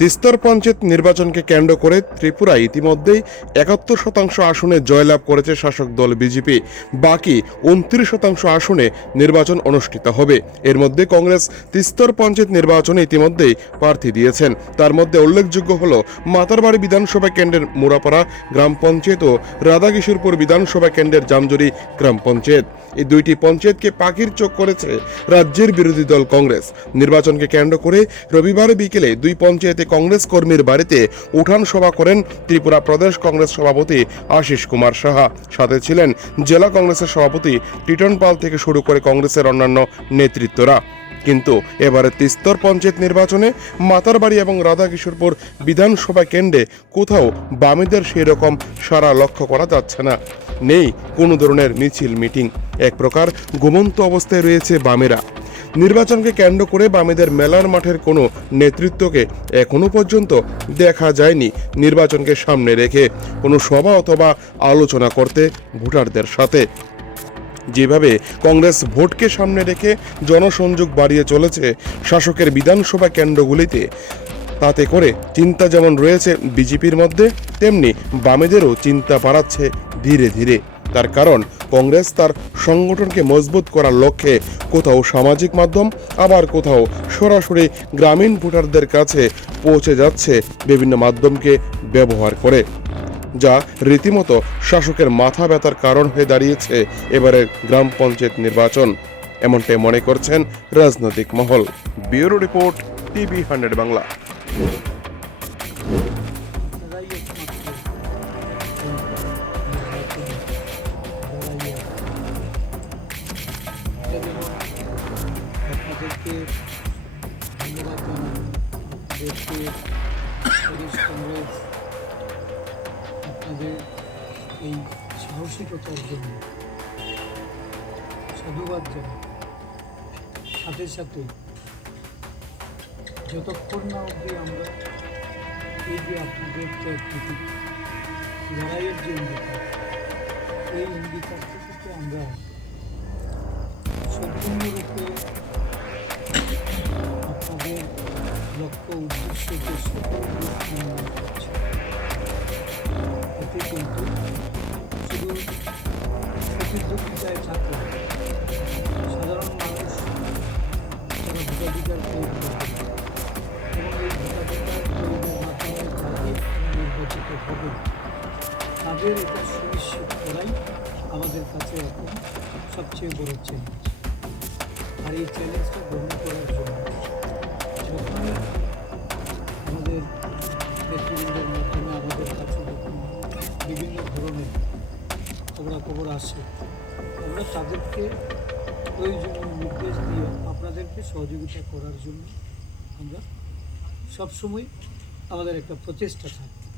তিস্তর পঞ্চায়েত নির্বাচনকে কেন্দ্র করে ত্রিপুরায় ইতিমধ্যেই একাত্তর শতাংশ আসনে জয়লাভ করেছে শাসক দল বিজেপি। বাকি উনত্রিশ শতাংশ আসনে নির্বাচন অনুষ্ঠিত হবে। এর মধ্যে কংগ্রেস তিস্তর পঞ্চায়েত নির্বাচনে ইতিমধ্যেই প্রার্থী দিয়েছেন। তার মধ্যে উল্লেখযোগ্য হল মাতারবাড়ি বিধানসভা কেন্দ্রের মুরাপাড়া গ্রাম পঞ্চায়েত ও রাধাকিশোরপুর বিধানসভা কেন্দ্রের জামজুরি গ্রাম পঞ্চায়েত। এই দুইটি পঞ্চায়েতকে পাখির চোখ করেছে রাজ্যের বিরোধী দল কংগ্রেস। নির্বাচনকে কেন্দ্র করে রবিবার বিকেলে দুই পঞ্চায়েতে কংগ্রেস কর্মীর বাড়িতে উঠান সভা করেন ত্রিপুরা প্রদেশ কংগ্রেস সভাপতি আশিস কুমার সাহা। সাথে ছিলেন জেলা কংগ্রেসের সভাপতি টিটন পাল থেকে শুরু করে কংগ্রেসের অন্যান্য নেতৃত্বরা। কিন্তু এবারে তিস্তর পঞ্চায়েত নির্বাচনে মাতারবাড়ি এবং রাধাকিশোরপুর বিধানসভা কেন্দ্রে কোথাও বামেদের সেই রকম সারা লক্ষ্য করা যাচ্ছে না। নেই কোনো ধরনের মিছিল, মিটিং। এক প্রকার ঘুমন্ত অবস্থায় রয়েছে বামেরা। নির্বাচনকে কেন্দ্র করে বামেদের মেলার মাঠের কোনো নেতৃত্বকে এখনও পর্যন্ত দেখা যায়নি নির্বাচনকে সামনে রেখে। কোনো সভা অথবা আলোচনা করতে ভোটারদের সাথে। যেভাবে কংগ্রেস ভোটকে সামনে রেখে জনসংযোগ বাড়িয়ে চলেছে শাসকের বিধানসভা কেন্দ্রগুলিতে, তাতে করে চিন্তা যেমন রয়েছে বিজেপির মধ্যে, তেমনি বামেদেরও চিন্তা বাড়াচ্ছে ধীরে ধীরে। তার কারণ কংগ্রেস তার সংগঠনকে মজবুত করার লক্ষ্যে কোথাও সামাজিক মাধ্যম, আবার কোথাও সরাসরি গ্রামীণ ভোটারদের কাছে পৌঁছে যাচ্ছে বিভিন্ন মাধ্যমকে ব্যবহার করে, যা রীতিমতো শাসকের মাথা ব্যথার কারণ হয়ে দাঁড়িয়েছে এবারের গ্রাম পঞ্চায়েত নির্বাচন। এমনটাই মনে করছেন রাজনৈতিক মহল। Bureau report TV hundred Bangla. ধন্যবাদ জানাই আপনাদের এই সাহসিকতার জন্য সাধুবাদ জানাই। সাথে সাথে যতক্ষণ না অবধি আমরা এই যে আপনাদের যে লড়াইয়ের যে অঙ্গীকার এই অঙ্গীকারটা থেকে আমরা সম্পূর্ণরূপে লক্ষ্য উদ্দেশ্যকে সফল রূপ নির্মাণ করছি এতে কিন্তু শুধু প্রতিদ্বন্দ্বিতায় থাকলে সাধারণ মানুষ যারা ভোটাধিকার প্রয়োগ এবং এই ভোটাধিকার মাধ্যমে যারাই নির্বাচিত হবে তাদের এটা সুনিশ্চিত করাই আমাদের কাছে এখন সবচেয়ে বড় চ্যালেঞ্জ আর এই চ্যালেঞ্জটা গ্রহণ করার জন্য আমাদের বিভিন্ন ধরনের আমরা নির্দেশ দিয়ে আপনাদেরকে সহযোগিতা করার জন্য আমরা সবসময় আমাদের একটা প্রচেষ্টা থাকে